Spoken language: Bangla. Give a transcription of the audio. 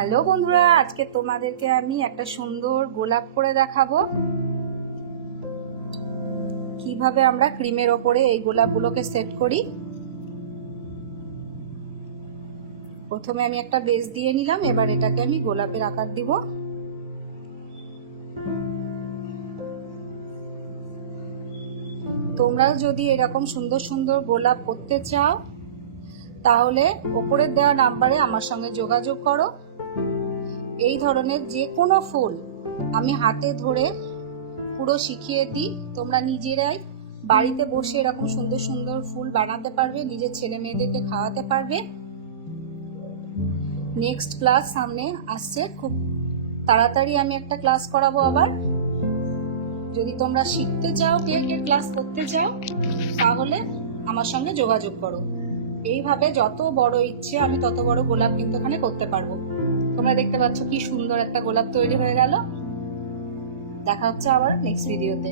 হ্যালো বন্ধুরা, আজকে তোমাদেরকে আমি একটা সুন্দর গোলাপ করে দেখাবো। কীভাবে আমরা ক্রিমের ওপরে এই গোলাপগুলোকে সেট করি। প্রথমে আমি একটা বেস দিয়ে নিলাম, এবার এটাকে আমি গোলাপের আকার দিব। তোমরাও যদি এরকম সুন্দর সুন্দর গোলাপ করতে চাও, তাহলে ওপরের দেওয়া নাম্বারে আমার সঙ্গে যোগাযোগ করো। এই ধরনের যে কোনো ফুল আমি হাতে ধরে পুরো শিখিয়ে দিই। তোমরা নিজেরাই বাড়িতে বসে এরকম সুন্দর সুন্দর ফুল বানাতে পারবে, নিজের ছেলে মেয়েদেরকে খাওয়াতে পারবে। নেক্সট ক্লাস সামনে আসছে, খুব তাড়াতাড়ি আমি একটা ক্লাস করাবো আবার। যদি তোমরা শিখতে চাও কেকের ক্লাস করতে চাও, তাহলে আমার সঙ্গে যোগাযোগ করো। এইভাবে যত বড় ইচ্ছে আমি তত বড় গোলাপ কিন্তু ওখানে করতে পারব। তোমরা দেখতে পাচ্ছ কি সুন্দর একটা গোলাপ তৈরি হয়ে গেল। দেখা হচ্ছে আবার নেক্সট ভিডিওতে